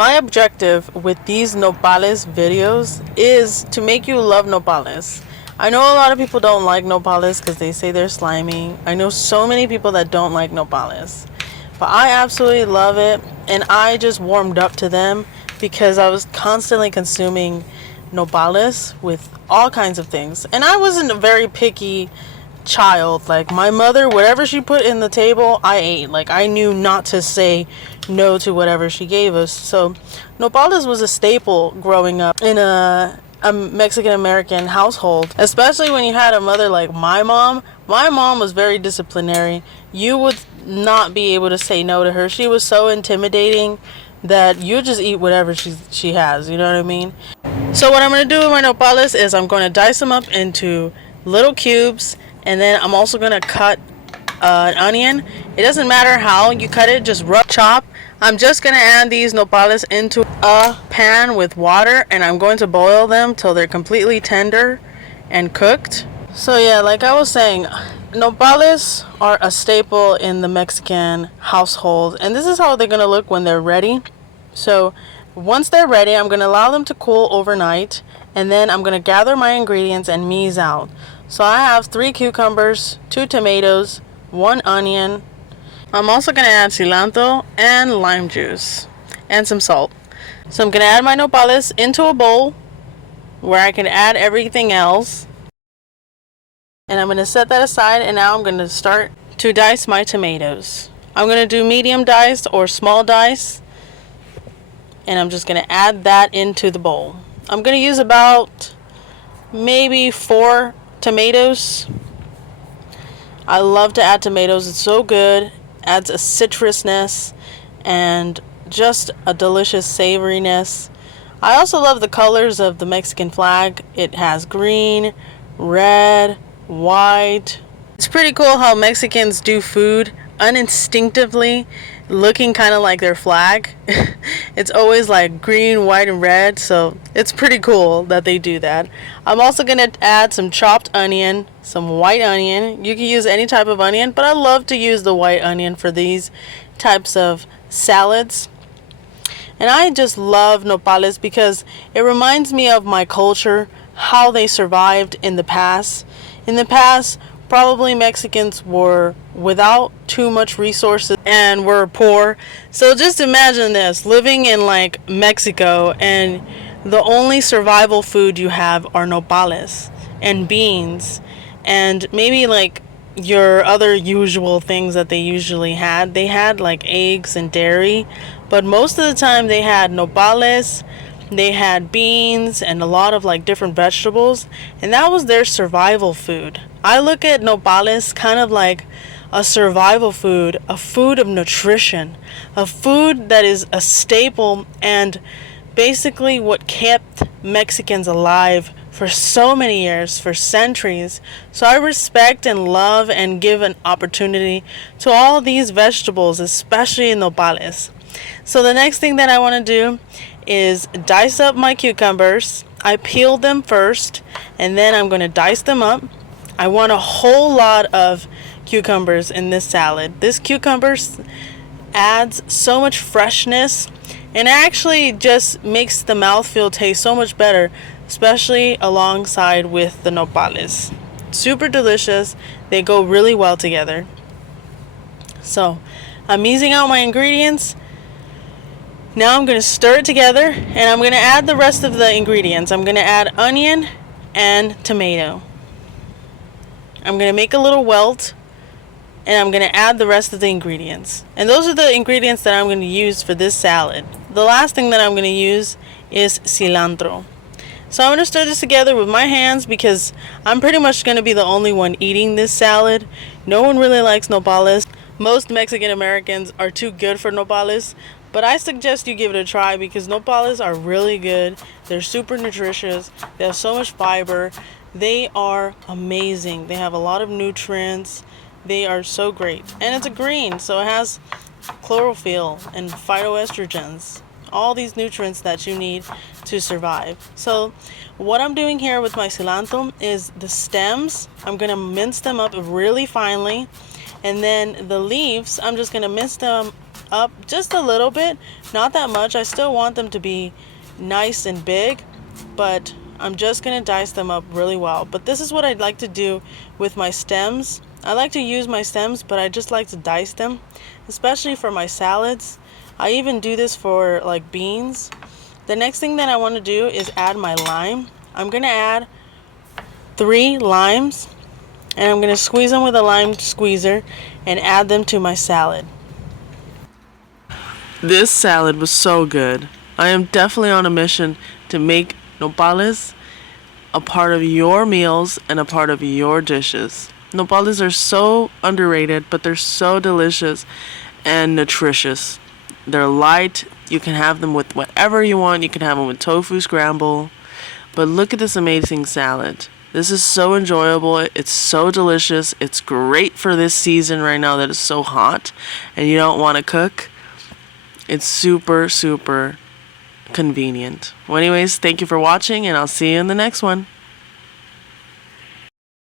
My objective with these nopales videos is to make you love nopales. I know a lot of people don't like nopales because they say they're slimy. I know so many people that don't like nopales. But I absolutely love it, and I just warmed up to them because I was constantly consuming nopales with all kinds of things. And I wasn't a very picky child. Like, my mother, whatever she put in the table, I ate. Like, I knew not to say no to whatever she gave us. So nopales was a staple growing up in a Mexican American household, especially when you had a mother like my mom. My mom was very disciplinary. You would not be able to say no to her. She was so intimidating that you just eat whatever she has, you know what I mean? So what I'm going to do with my nopales is I'm going to dice them up into little cubes, and then I'm also going to cut an onion. It doesn't matter how you cut it, just rough chop. I'm just going to add these nopales into a pan with water, and I'm going to boil them till they're completely tender and cooked. So yeah, like I was saying, nopales are a staple in the Mexican household, and this is how they're going to look when they're ready. So once they're ready, I'm going to allow them to cool overnight, and then I'm going to gather my ingredients and mise out. So I have 3 cucumbers, 2 tomatoes, 1 onion. I'm also going to add cilantro and lime juice and some salt. So I'm going to add my nopales into a bowl where I can add everything else. And I'm going to set that aside, and now I'm going to start to dice my tomatoes. I'm going to do medium dice or small dice, and I'm just going to add that into the bowl. I'm going to use about maybe 4 tomatoes. I love to add tomatoes. It's so good. Adds a citrusness and just a delicious savoriness. I also love the colors of the Mexican flag. It has green, red, white. It's pretty cool how Mexicans do food uninstinctively, looking kind of like their flag. It's always like green, white, and red, so it's pretty cool that they do that. I'm also going to add some chopped onion, some white onion. You can use any type of onion, but I love to use the white onion for these types of salads. And I just love nopales because it reminds me of my culture, how they survived in the past. In the past, probably Mexicans were without too much resources and were poor. So just imagine this, living in like Mexico, and the only survival food you have are nopales and beans and maybe like your other usual things that they usually had. They had like eggs and dairy, but most of the time they had nopales, they had beans and a lot of like different vegetables, and that was their survival food. I look at nopales kind of like a survival food, a food of nutrition, a food that is a staple and basically what kept Mexicans alive for so many years, for centuries. So I respect and love and give an opportunity to all these vegetables, especially nopales. So the next thing that I want to do is dice up my cucumbers. I peel them first, and then I'm going to dice them up. I want a whole lot of cucumbers in this salad. This cucumbers adds so much freshness, and actually just makes the mouthfeel taste so much better, especially alongside with the nopales. Super delicious. They go really well together. So I'm easing out my ingredients. Now I'm going to stir it together, and I'm going to add the rest of the ingredients. I'm going to add onion and tomato. I'm going to make a little welt, and I'm going to add the rest of the ingredients. And those are the ingredients that I'm going to use for this salad. The last thing that I'm going to use is cilantro. So I'm going to stir this together with my hands because I'm pretty much going to be the only one eating this salad. No one really likes nopales. Most Mexican Americans are too good for nopales, but I suggest you give it a try because nopales are really good. They're super nutritious. They have so much fiber. They are amazing. They have a lot of nutrients. They are so great. And it's a green, so it has chlorophyll and phytoestrogens. All these nutrients that you need to survive. So what I'm doing here with my cilantro is the stems, I'm going to mince them up really finely. And then the leaves, I'm just going to mince them up just a little bit, not that much. I still want them to be nice and big, but I'm just gonna dice them up really well. But this is what I'd like to do with my stems. I like to use my stems, but I just like to dice them, especially for my salads. I even do this for like beans. The next thing that I want to do is add my lime. I'm gonna add 3 limes, and I'm gonna squeeze them with a lime squeezer and add them to my salad. This salad was so good. I am definitely on a mission to make nopales a part of your meals and a part of your dishes. Nopales are so underrated, but they're so delicious and nutritious. They're light. You can have them with whatever you want. You can have them with tofu scramble. But look at this amazing salad. This is so enjoyable. It's so delicious. It's great for this season right now that it's so hot and you don't want to cook. It's super, super convenient. Well, anyways, thank you for watching, and I'll see you in the next one.